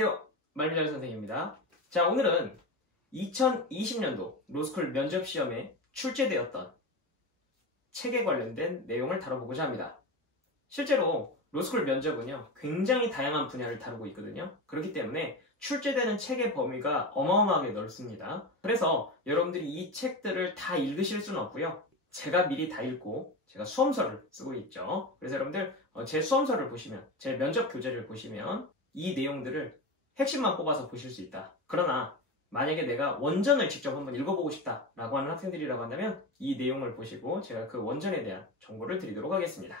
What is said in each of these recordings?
안녕하세요. 말미잘 선생입니다. 자, 오늘은 2020년도 로스쿨 면접 시험에 출제되었던 책에 관련된 내용을 다뤄보고자 합니다. 실제로 로스쿨 면접은요, 굉장히 다양한 분야를 다루고 있거든요. 그렇기 때문에 출제되는 책의 범위가 어마어마하게 넓습니다. 그래서 여러분들이 이 책들을 다 읽으실 수는 없고요. 제가 미리 다 읽고 제가 수험서를 쓰고 있죠. 그래서 여러분들 제 수험서를 보시면, 제 면접 교재를 보시면 이 내용들을 핵심만 뽑아서 보실 수 있다. 그러나 만약에 내가 원전을 직접 한번 읽어보고 싶다라고 하는 학생들이라고 한다면 이 내용을 보시고 제가 그 원전에 대한 정보를 드리도록 하겠습니다.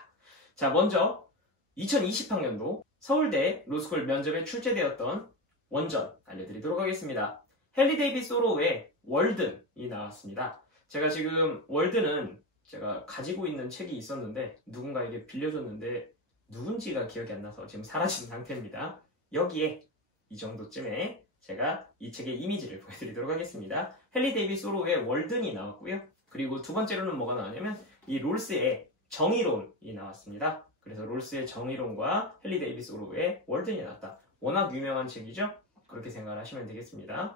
자, 먼저 2020학년도 서울대 로스쿨 면접에 출제되었던 원전 알려드리도록 하겠습니다. 헨리 데이빗 소로우의 월든이 나왔습니다. 제가 지금 월든은 제가 가지고 있는 책이 있었는데 누군가에게 빌려줬는데 누군지가 기억이 안 나서 지금 사라진 상태입니다. 여기에 이 정도쯤에 제가 이 책의 이미지를 보여드리도록 하겠습니다. 헨리 데이빗 소로우의 월든이 나왔고요. 그리고 두 번째로는 뭐가 나왔냐면 이 롤스의 정의론이 나왔습니다. 그래서 롤스의 정의론과 헨리 데이빗 소로우의 월든이 나왔다. 워낙 유명한 책이죠? 그렇게 생각을 하시면 되겠습니다.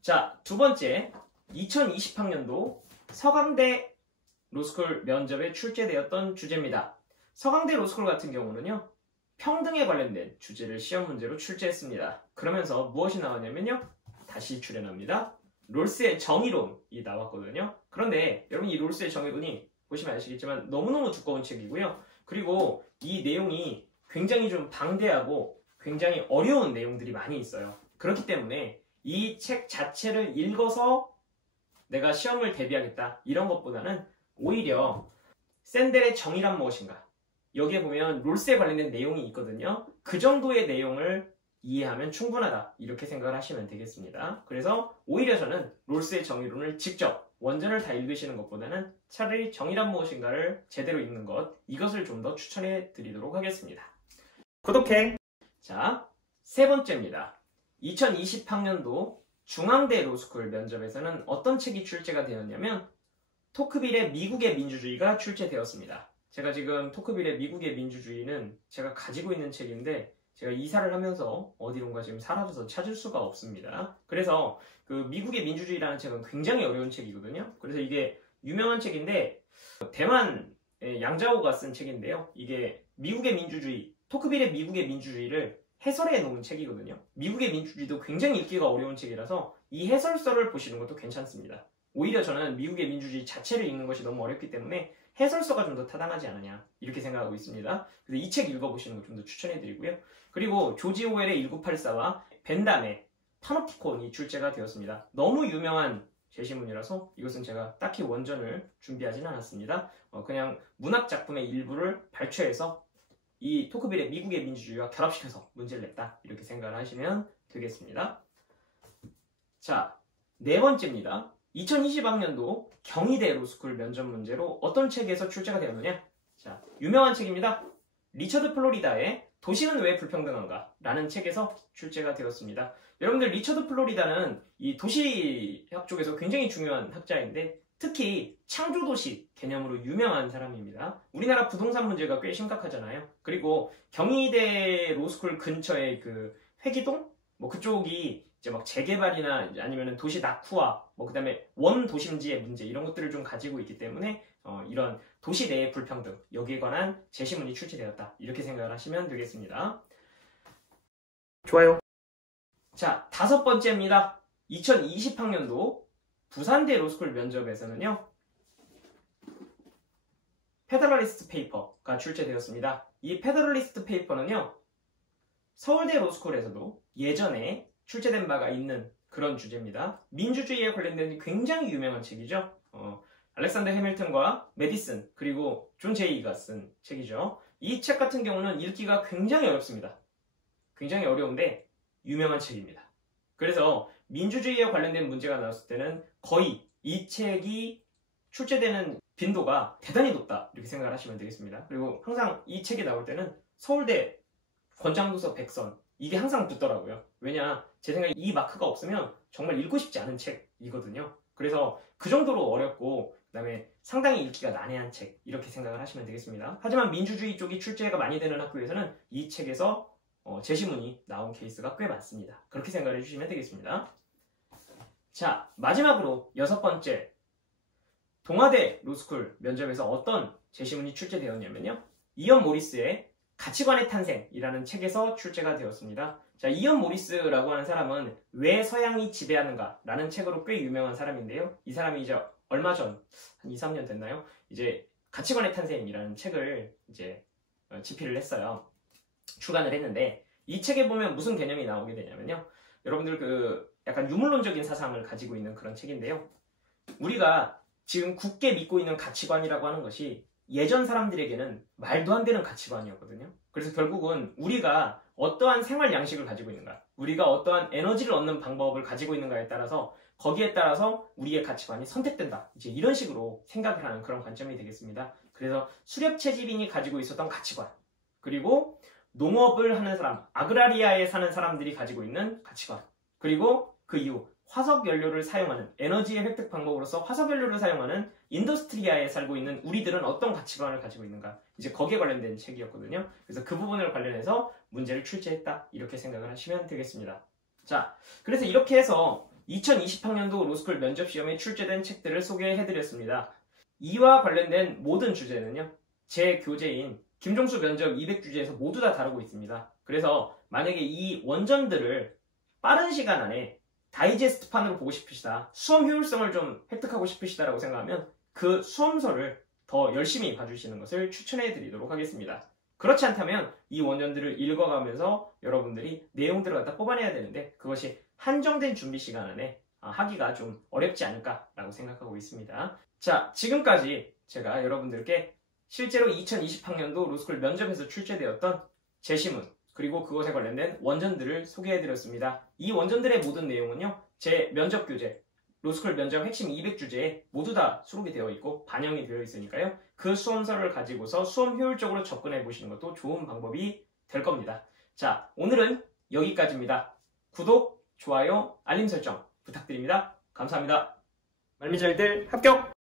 자, 두 번째, 2020학년도 서강대 로스쿨 면접에 출제되었던 주제입니다. 서강대 로스쿨 같은 경우는요, 평등에 관련된 주제를 시험 문제로 출제했습니다. 그러면서 무엇이 나왔냐면요, 다시 출연합니다. 롤스의 정의론이 나왔거든요. 그런데 여러분, 이 롤스의 정의론이 보시면 아시겠지만 너무너무 두꺼운 책이고요. 그리고 이 내용이 굉장히 좀 방대하고 굉장히 어려운 내용들이 많이 있어요. 그렇기 때문에 이 책 자체를 읽어서 내가 시험을 대비하겠다 이런 것보다는 오히려 샌델의 정의란 무엇인가, 여기에 보면 롤스에 관련된 내용이 있거든요. 그 정도의 내용을 이해하면 충분하다 이렇게 생각을 하시면 되겠습니다. 그래서 오히려 저는 롤스의 정의론을 직접 원전을 다 읽으시는 것보다는 차라리 정의란 무엇인가를 제대로 읽는 것, 이것을 좀 더 추천해 드리도록 하겠습니다. 구독해! 자, 세 번째입니다. 2020학년도 중앙대 로스쿨 면접에서는 어떤 책이 출제가 되었냐면 토크빌의 미국의 민주주의가 출제되었습니다. 제가 지금 토크빌의 미국의 민주주의는 제가 가지고 있는 책인데 제가 이사를 하면서 어디론가 지금 사라져서 찾을 수가 없습니다. 그래서 그 미국의 민주주의라는 책은 굉장히 어려운 책이거든요. 그래서 이게 유명한 책인데 대만의 양자오가 쓴 책인데요. 이게 미국의 민주주의, 토크빌의 미국의 민주주의를 해설해 놓은 책이거든요. 미국의 민주주의도 굉장히 읽기가 어려운 책이라서 이 해설서를 보시는 것도 괜찮습니다. 오히려 저는 미국의 민주주의 자체를 읽는 것이 너무 어렵기 때문에 해설서가 좀 더 타당하지 않느냐 이렇게 생각하고 있습니다. 그래서 이 책 읽어보시는 거 좀 더 추천해드리고요. 그리고 조지 오웰의 1984와 벤담의 파놉티콘이 출제가 되었습니다. 너무 유명한 제시문이라서 이것은 제가 딱히 원전을 준비하지는 않았습니다. 그냥 문학 작품의 일부를 발췌해서 이 토크빌의 미국의 민주주의와 결합시켜서 문제를 냈다 이렇게 생각을 하시면 되겠습니다. 자, 네 번째입니다. 2020학년도 경희대 로스쿨 면접 문제로 어떤 책에서 출제가 되었느냐? 자, 유명한 책입니다. 리처드 플로리다의 도시는 왜 불평등한가? 라는 책에서 출제가 되었습니다. 여러분들, 리처드 플로리다는 이 도시학 쪽에서 굉장히 중요한 학자인데 특히 창조도시 개념으로 유명한 사람입니다. 우리나라 부동산 문제가 꽤 심각하잖아요. 그리고 경희대 로스쿨 근처에 그 회기동? 뭐 그쪽이 이제 막 재개발이나 아니면 도시 낙후화, 뭐 그다음에 원도심지의 문제 이런 것들을 좀 가지고 있기 때문에 이런 도시 내의 불평등, 여기에 관한 제시문이 출제되었다 이렇게 생각을 하시면 되겠습니다. 좋아요. 자, 다섯 번째입니다. 2020학년도 부산대 로스쿨 면접에서는요, 페더럴리스트 페이퍼가 출제되었습니다. 이 페더럴리스트 페이퍼는요, 서울대 로스쿨에서도 예전에 출제된 바가 있는 그런 주제입니다. 민주주의에 관련된 굉장히 유명한 책이죠. 알렉산더 해밀턴과 메디슨 그리고 존 제이가 쓴 책이죠. 이 책 같은 경우는 읽기가 굉장히 어렵습니다. 굉장히 어려운데 유명한 책입니다. 그래서 민주주의에 관련된 문제가 나왔을 때는 거의 이 책이 출제되는 빈도가 대단히 높다 이렇게 생각을 하시면 되겠습니다. 그리고 항상 이 책이 나올 때는 서울대 권장도서 100선 이게 항상 붙더라고요. 왜냐, 제 생각에 이 마크가 없으면 정말 읽고 싶지 않은 책이거든요. 그래서 그 정도로 어렵고 그 다음에 상당히 읽기가 난해한 책 이렇게 생각을 하시면 되겠습니다. 하지만 민주주의 쪽이 출제가 많이 되는 학교에서는 이 책에서 제시문이 나온 케이스가 꽤 많습니다. 그렇게 생각해 주시면 되겠습니다. 자, 마지막으로 6번째, 동아대 로스쿨 면접에서 어떤 제시문이 출제되었냐면요, 이언 모리스의 가치관의 탄생이라는 책에서 출제가 되었습니다. 자, 이언 모리스라고 하는 사람은 왜 서양이 지배하는가 라는 책으로 꽤 유명한 사람인데요, 이 사람이 이제 얼마 전, 한 2, 3년 됐나요? 이제 가치관의 탄생이라는 책을 이제 집필을 했어요. 출간을 했는데, 이 책에 보면 무슨 개념이 나오게 되냐면요, 여러분들 약간 유물론적인 사상을 가지고 있는 그런 책인데요, 우리가 지금 굳게 믿고 있는 가치관이라고 하는 것이 예전 사람들에게는 말도 안 되는 가치관이었거든요. 그래서 결국은 우리가 어떠한 생활 양식을 가지고 있는가, 우리가 어떠한 에너지를 얻는 방법을 가지고 있는가에 따라서, 거기에 따라서 우리의 가치관이 선택된다, 이제 이런 식으로 생각을 하는 그런 관점이 되겠습니다. 그래서 수렵채집인이 가지고 있었던 가치관, 그리고 농업을 하는 사람, 아그라리아에 사는 사람들이 가지고 있는 가치관, 그리고 그 이후 화석 연료를 사용하는, 에너지의 획득 방법으로서 화석 연료를 사용하는 인더스트리아에 살고 있는 우리들은 어떤 가치관을 가지고 있는가, 이제 거기에 관련된 책이었거든요. 그래서 그 부분을 관련해서 문제를 출제했다, 이렇게 생각을 하시면 되겠습니다. 자, 그래서 이렇게 해서 2020학년도 로스쿨 면접 시험에 출제된 책들을 소개해드렸습니다. 이와 관련된 모든 주제는요, 제 교재인 김종수 면접 200주제에서 모두 다 다루고 있습니다. 그래서 만약에 이 원전들을 빠른 시간 안에 다이제스트판으로 보고 싶으시다, 수험 효율성을 좀 획득하고 싶으시다라고 생각하면 그 수험서를 더 열심히 봐주시는 것을 추천해 드리도록 하겠습니다. 그렇지 않다면 이 원전들을 읽어가면서 여러분들이 내용들을 갖다 뽑아내야 되는데, 그것이 한정된 준비 시간 안에 하기가 좀 어렵지 않을까라고 생각하고 있습니다. 자, 지금까지 제가 여러분들께 실제로 2020학년도 로스쿨 면접에서 출제되었던 제시문, 그리고 그것에 관련된 원전들을 소개해드렸습니다. 이 원전들의 모든 내용은요, 제 면접 교재, 로스쿨 면접 핵심 200주제에 모두 다 수록이 되어 있고 반영이 되어 있으니까요, 그 수험서를 가지고서 수험 효율적으로 접근해 보시는 것도 좋은 방법이 될 겁니다. 자, 오늘은 여기까지입니다. 구독, 좋아요, 알림 설정 부탁드립니다. 감사합니다. 말미잘들 합격!